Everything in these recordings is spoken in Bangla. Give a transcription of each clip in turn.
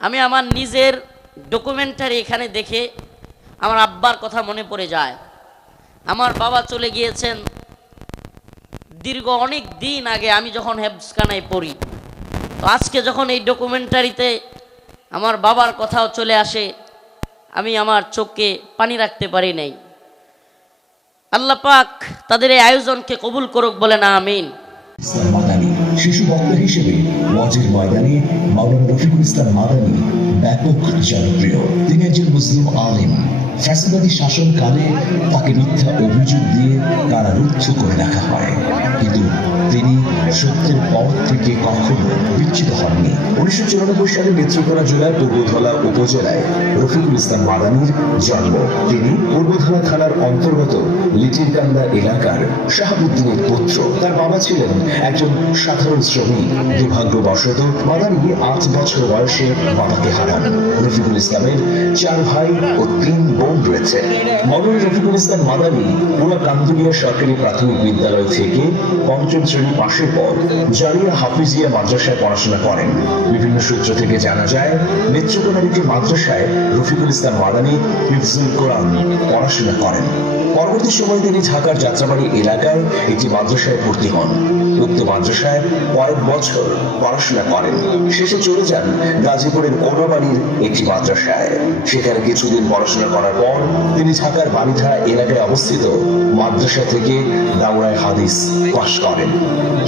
আমি আমার নিজের ডকুমেন্টারি এখানে দেখে আমার আব্বার কথা মনে পড়ে যায়। আমার বাবা চলে গিয়েছেন দীর্ঘ অনেক দিন আগে, আমি যখন হেফজখানায় পড়ি। তো আজকে যখন এই ডকুমেন্টারিতে আমার বাবার কথাও চলে আসে, আমি আমার চোখে পানি রাখতে পারি নাই। আল্লাহ পাক তাদের এই আয়োজনকে কবুল করুক, বলেন আমিন। মাদানী শিশু বক্তা হিসেবে ওয়াজের ময়দানে মাওলানা রফিকুল ইসলাম মাদানী ব্যাপক জনপ্রিয়। তিনি একজন মুসলিম আলেম। ফ্যাসিবাদী শাসনকালে তাকে মিথ্যা অভিযোগ দিয়ে কারারুদ্ধ করে রাখা হয়, কিন্তু তিনি সত্যের পথ থেকে কখনো বিচ্যুত হননি। 1994 সালে নেত্রকোনা জেলার পূর্বধলা উপজেলায় রফিকুল ইসলাম মাদানীর জন্ম। তিনি পূর্বধলা থানার অন্তর্গত লিটিরকান্দা এলাকার শাহাবুদ্দিনের পুত্র। তার বাবা ছিলেন একজন সাধারণ শ্রমিক। দুর্ভাগ্যবশত মাদানী 8 বছর বয়সে বাবাকে হারান। রফিকুল ইসলামের 4 ভাই ও 3 বোন রয়েছে। মাওলানা রফিকুল ইসলাম মাদানী পুরা কান্দুলিয়া সরকারি প্রাথমিক বিদ্যালয় থেকে 5ম শ্রেণী পাশের পর জামিয়া হাফিজিয়া মাদ্রাসায় পড়াশোনা করেন। বিভিন্ন সূত্র থেকে জানা যায়, নেত্রকোনার একটি মাদ্রাসায় রফিকুল ইসলাম মাদানী হিফজুল কোরআন পড়াশোনা করেন। পরবর্তী সময়ে তিনি ঢাকার যাত্রাবাড়ি এলাকায় একটি মাদ্রাসায় ভর্তি হন। উক্ত মাদ্রাসায় কয়েক বছর পড়াশোনা করেন। শেষে চলে যান গাজীপুরের কোনাবাড়ির একটি মাদ্রাসায়। সেখানে কিছুদিন পড়াশোনা করার পর তিনি ঢাকার বাণীধারা এলাকায় অবস্থিত মাদ্রাসা থেকে দাওরায়ে হাদিস পাশ করেন।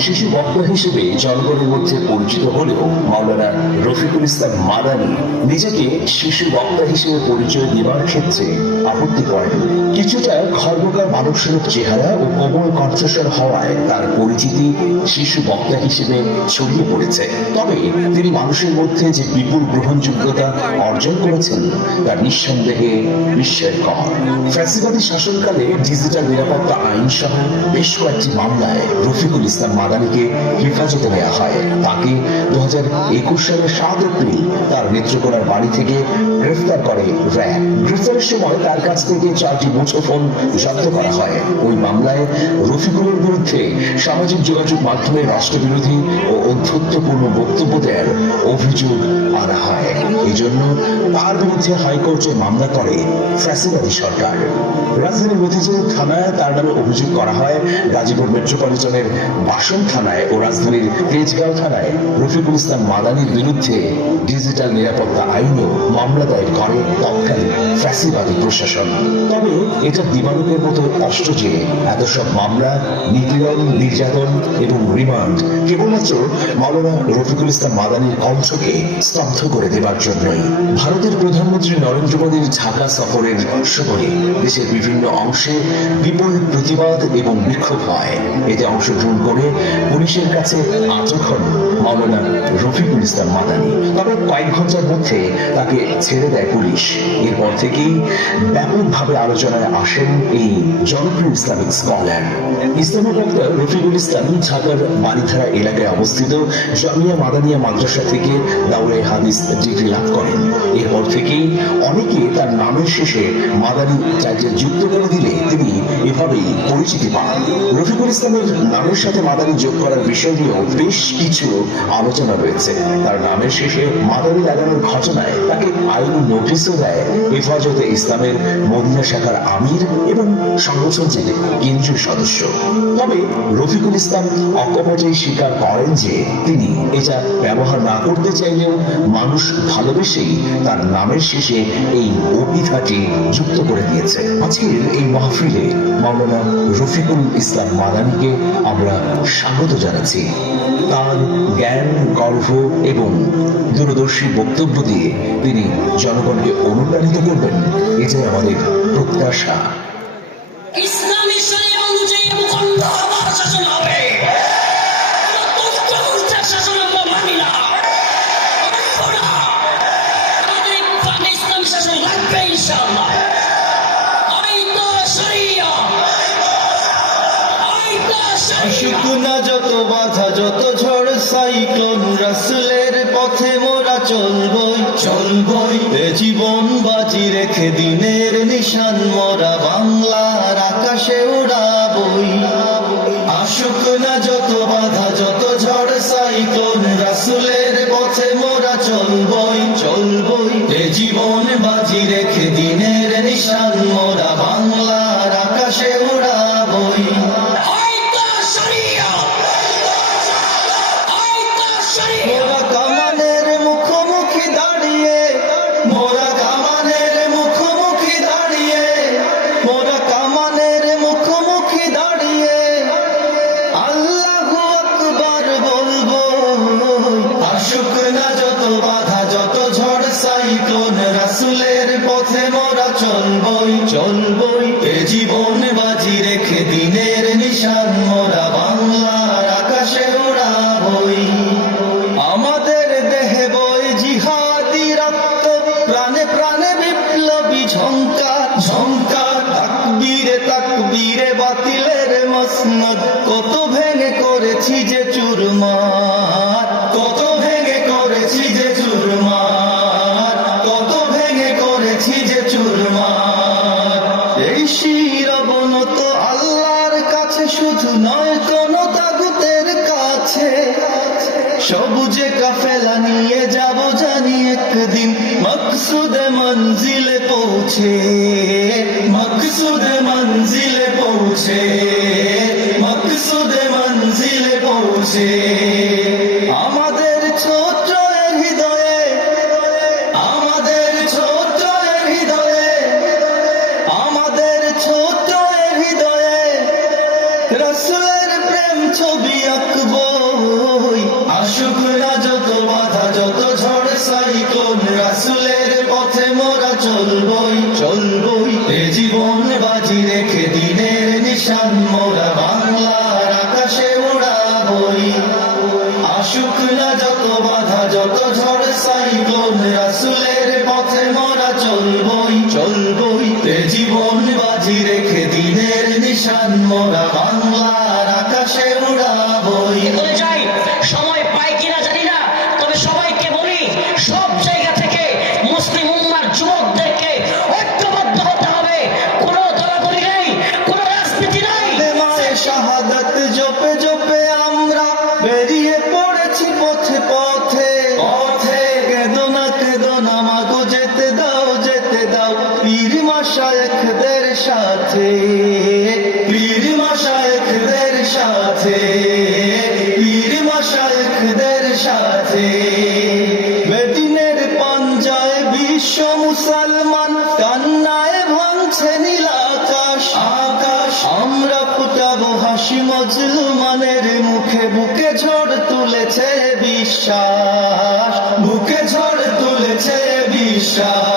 শিশু বক্তা হিসেবে জনগণের মধ্যে পরিচিত হলেও মাওলানা রফিকুল ইসলাম মাদানী নিজেকে শিশু বক্তা হিসেবে পরিচয় দেওয়ার ক্ষেত্রে আপত্তি করেন। কিছুটা খর্বকার মানবস্বরূপ চেহারা ও কোমল কণ্ঠস্বর হওয়ায় তার পরিচিতি শিশু বক্তা হিসেবে ছড়িয়ে পড়েছে। তবে তিনি মানুষের মধ্যে যে বিপুল গ্রহণযোগ্যতা অর্জন করেছেন তা নিঃসন্দেহে বিস্ময়কর। ফ্যাসিবাদী শাসনকালে ডিজিটাল নিরাপত্তা আইন সহ বেশ কয়েকটি মামলায় রফিকুল ইসলাম মাদানীকে হেফাজতে নেওয়া হয়। তাকে 2021 সালের 7 এপ্রিল তার নেত্রকোনার বাড়ি থেকে গ্রেফতার করে র্যাব। গ্রেফতারের সময় তার কাছ থেকে 4টি মুঠোফোন জব্দ করা হয়। ওই মামলায় রফিকুলের বিরুদ্ধে সামাজিক যোগাযোগ মাধ্যমে রাষ্ট্রবিরোধী ও অধ্যত্বপূর্ণ বক্তব্য দেওয়ার অভিযোগ আনা হয়। এই জন্য তার বিরুদ্ধে হাইকোর্টে মামলা করে ফ্যাসিবাদী সরকার। রাজধানীর মতিঝিল থানায় তার নামে অভিযোগ করা হয়। গাজীপুর মেট্রোপলিটনের বাসন থানায় ও রাজধানীর তেজগাঁও থানায় রফিকুল ইসলাম মাদানীর বিরুদ্ধে ডিজিটাল নিরাপত্তা আইনেও মামলা দায়ের করে তৎকালীন ফ্যাসিবাদী প্রশাসন। তবে এটা দিবালোকের মতো স্পষ্ট যে এত সব মামলা, নিপীড়ন, নির্যাতন এবং রিমান্ড কেবলমাত্র মাওলানা রফিকুল ইসলাম মাদানীর কণ্ঠকে স্তব্ধ করে দেবার জন্যই। ভারতের প্রধানমন্ত্রী নরেন্দ্র মোদীর ঢাকা সফরের সময়ে দেশের বিভিন্ন অংশে বিপুল প্রতিবাদ এবং বিক্ষোভ হয়। এতে অংশগ্রহণ করে পুলিশের কাছে আটক হন মাওলানা রফিকুল ইসলাম মাদানী। তবে কয়েক ঘন্টার মধ্যে তাকে ছেড়ে দেয় পুলিশ। এরপর থেকেই ব্যাপকভাবে আলোচনায় আসেন এই জনপ্রিয় ইসলামিক স্কলার। ইসলামী বক্তা রফিকুল ইসলাম ঢাকার বাণীধারা এলাকায় অবস্থিত জামিয়া মাদানিয়া মাদ্রাসা থেকে দাওরায়ে হাদিস ডিগ্রি লাভ করেন। এরপর থেকেই অনেকে তার নামের শেষে মাদানী টাইটেল যুক্ত করে দিলে তিনি এভাবেই পরিচিতি পান। রফিকুল ইসলামের নামের সাথে মাদানী যোগ করার বিষয় নিয়েও বেশ কিছু আলোচনা রয়েছে। তার নামের শেষে মাদানী লাগানোর ঘটনায় তাকে আইনি নোটিশও দেয় হেফাজতে ইসলামের মদিনা শাখার আমির এবং সংগঠনটির কেন্দ্রীয় সদস্য। তবে রফিকুল ইসলাম অকপটেই স্বীকার করেন যে তিনি এটা ব্যবহার না করতে চাইলেও মানুষ ভালোবেসেই তার নামের শেষে এই অভিধাটি যুক্ত করে দিয়েছে। আজকের এই মাহফিলে মাওলানা রফিকুল ইসলাম মাদানীকে আমরা স্বাগত জানাচ্ছি। তার জ্ঞান, গর্ব এবং দূরদর্শী বক্তব্য দিয়ে তিনি জনগণকে অনুপ্রাণিত করবেন, এটাই আমাদের প্রত্যাশা। ইসলামী শরীয়ত অনুযায়ী মুখণ্ড আমার শাসন হবে। শাসন আমরা মানি না, আমাদের ইসলামী শাসন লাগবে ইনশাআল্লাহ। শিকুনা যত বাধা, যত ঝড় সাইক্লোন, রাসূলের পথে মোরা চলবই। এ জীবন বাজি রেখে দিনের নিশান মোরা বাংলার আকাশে উড়াবই। আসুক না যত বাধা, যত ঝড় সাইক্লোন, রাসূলের পথে মোরা চলবই। পৌঁছে মকসুদে মঞ্জিলে পৌঁছে মকসুদে মঞ্জিলে পৌঁছে আমাদের ছোট্ট হৃদয়ে আমাদের ছোট্ট হৃদয়ে আমাদের ছোট্ট হৃদয়ে রাসূলের প্রেম ছবি আঁকবো আসুক না যত বাধা যত ঝড় সাইক্লোন রাসূলের পথে মোরা চলবই চলবই এ জীবন বাজি রেখে দিনের নিশান মোরা বাংলার আকাশে উড়াবই আসুক না যত বাধা যত ঝড় সাইক্লোন রাসূলের পথে মোরা চলবই চলবই এ জীবন বাজি রেখে দিনের নিশান মোরা বাংলার আকাশে উড়াবই বলে যাই সময় পাই কিনা জানি না, তবে সবাইকে বলি সব জায়গা থেকে মুসলিম উম্মার যুবকদেরকে ঐক্যবদ্ধ হতে হবে। কোনো দলাদলি নেই, কোনো রাজনীতি নাই। মায়ে শাহাদাত জপে জপে আমরা বেরিয়ে পড়েছি পথে পথে পথে কেদো না মাগো যেতে দাও পীর মাশায়েখদের সাথে পীর মাশায়েখদের সাথে পীর মাশায়েখদের সাথে বেদিনের পাঞ্জায় বিশ্ব মুসলমান কান্নায় ভাঙছে নীল আকাশ আকাশ আমরা ফুটাবো হাসি মজলুমানের মুখে বুকে ঝড় তুলেছে বিশ্বাস বুকে ঝড় তুলেছে বিশ্বাস